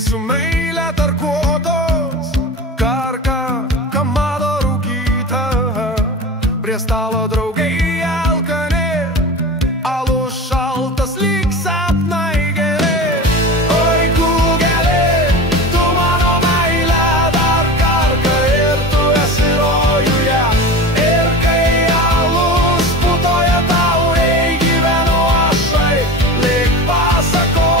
su meilę tarkuotos, karka, kamado rūkyta, prie stalo draugai alkani, alus šaltas lyg sapnai geri. Oi, kugeli, tu mano meilė dar karka ir tu esi rojuje. Ir kai alus putoja tauriai, gyvenu ašai lyg pasakoj.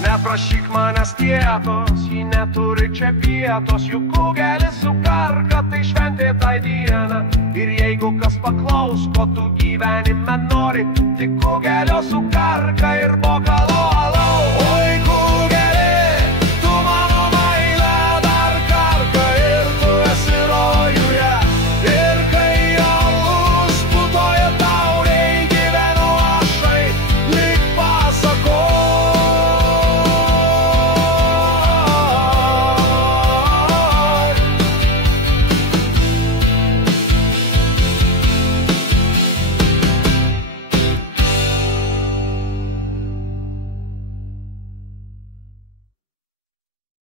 Neprašyk manęs dietos, ji neturi čia vietos, juk kugelis su karka, tai šventė tai diena. Ir jeigu kas paklaus, ko tu gyvenime nori, tik kugelio su karka ir bokalo alaus. Oi,